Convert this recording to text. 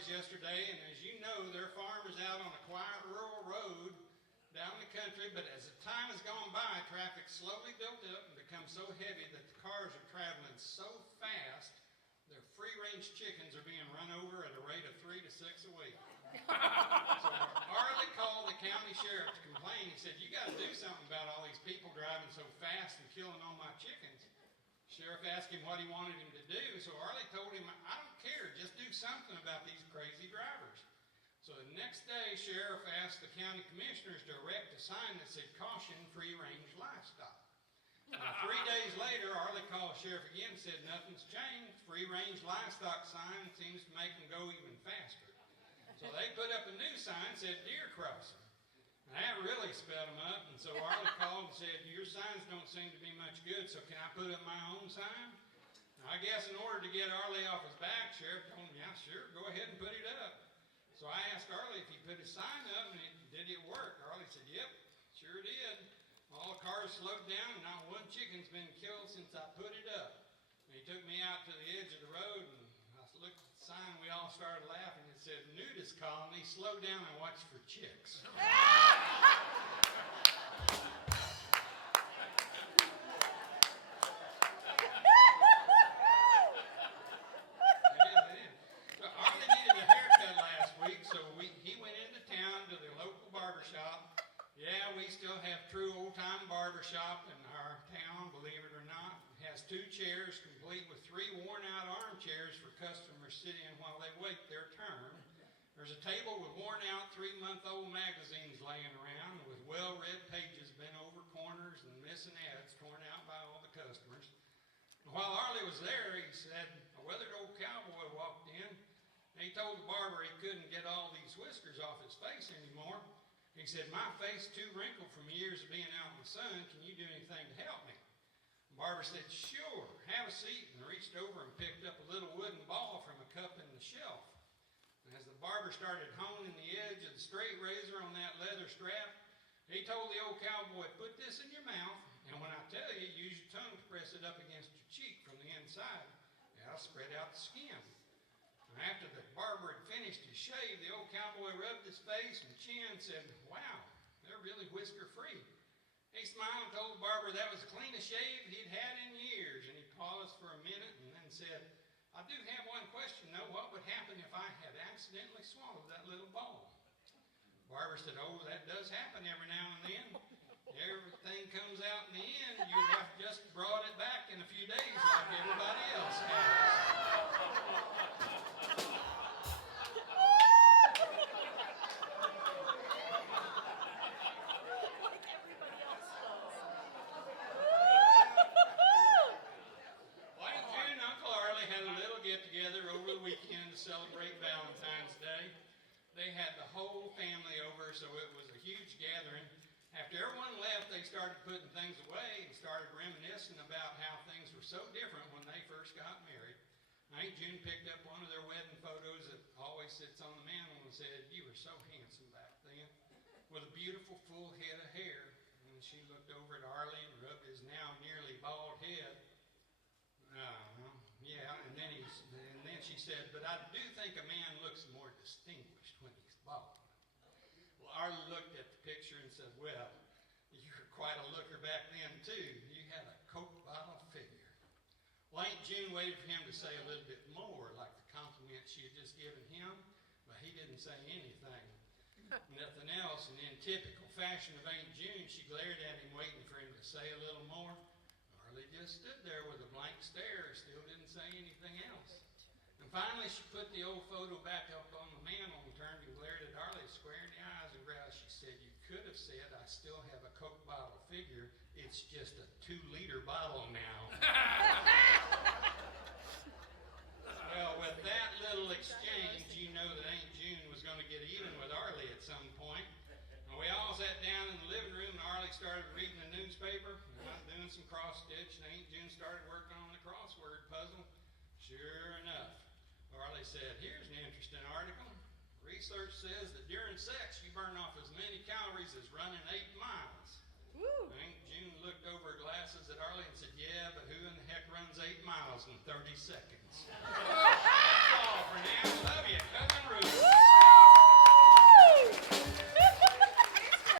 Arley's yesterday, and as you know, their farm is out on a quiet rural road down in the country, but as the time has gone by, traffic slowly built up and become so heavy that the cars are traveling so fast, their free-range chickens are being run over at a rate of 3 to 6 a week. So Arley called the county sheriff to complain. He said, "You got to do something about all these people driving so fast and killing all my chickens." Sheriff asked him what he wanted him to do, so Arley told him, "I don't care, just do something about these crazy drivers." So the next day, Sheriff asked the county commissioners to erect a sign that said, "Caution, free-range livestock." Now, 3 days later, Arley called the sheriff again and said, "Nothing's changed. Free-range livestock sign seems to make them go even faster." So they put up a new sign that said, "Deer crossing." And that really sped them up, and so Arley called and said, "Your signs don't seem to be much good, so can I put up my own sign?" Now, I guess in order to get Arley off his back, Sheriff told him, "Yeah, sure, go ahead and put it up." So I asked Arley if he put his sign up, and did it work? Arley said, "Yep, sure did. All the cars slowed down, and not one chicken's been killed since I put it up." And he took me out to the edge of the road, and I looked at the sign, we all started laughing. It said, "Nudist colony, slow down and watch for chicks." Yeah, we still have true old-time barbershop in our town, believe it or not. It has 2 chairs, complete with 3 worn-out armchairs for customers sitting in while they wait their turn. There's a table with worn-out 3-month-old magazines laying around with well-read pages bent over corners and missing ads torn out by all the customers. And while Arley was there, he said a weathered old cowboy walked in, and he told the barber he couldn't get all these whiskers off his face anymore. He said, "My face too wrinkled from years of being out in the sun. Can you do anything to help me?" The barber said, "Sure, have a seat," and reached over and picked up a little wooden ball from a cup in the shelf. And as the barber started honing the edge of the straight razor on that leather strap, he told the old cowboy, "Put this in your mouth, and when I tell you, use your tongue to press it up against your cheek from the inside. That'll spread out the skin." And after the barber had finished his shave, the old cowboy rubbed his face and chin and said, "Wow, they're really whisker-free." He smiled and told the barber that was the cleanest shave he'd had in years, and he paused for a minute and then said, "I do have one question, though. What would happen if I had accidentally swallowed that little ball?" The barber said, "Oh, that does happen every now and then. Everything comes out in the end. You have just brought it back in a few days like everybody else has." Over the weekend to celebrate Valentine's Day. They had the whole family over, so it was a huge gathering. After everyone left, they started putting things away and started reminiscing about how things were so different when they first got married. Aunt June picked up one of their wedding photos that always sits on the mantle and said, "You were so handsome back then," with a beautiful full head of hair. And she looked over at Arley and rubbed his now nearly bald head. Yeah, and then she said, "But I do think a man looks more distinguished when he's bald." Well, Arlie looked at the picture and said, "Well, you were quite a looker back then, too. You had a Coke bottle figure." Well, Aunt June waited for him to say a little bit more, like the compliment she had just given him, but he didn't say anything. Nothing else, and in typical fashion of Aunt June, she glared at him, waiting for him to say a little more. Arlie just stood there with a blank stare, still didn't say anything else. And finally, she put the old photo back up on the mantle and turned and glared at Arlie square in the eyes and growled. She said, "You could have said, I still have a Coke bottle figure. It's just a 2-liter bottle now." Well, with that little exchange, you know that Aunt June was going to get even with Arlie at some point. And we all sat down in the living room, and Arlie started reading the newspaper, and I was doing some cross-stitch, and Aunt June started working on the crossword puzzle. Sure enough, Arlie said, "Here's an interesting article. Research says that during sex, you burn off as many calories as running 8 miles. Woo. Aunt June looked over her glasses at Arlie and said, "Yeah, but who in the heck runs 8 miles in 30 seconds?"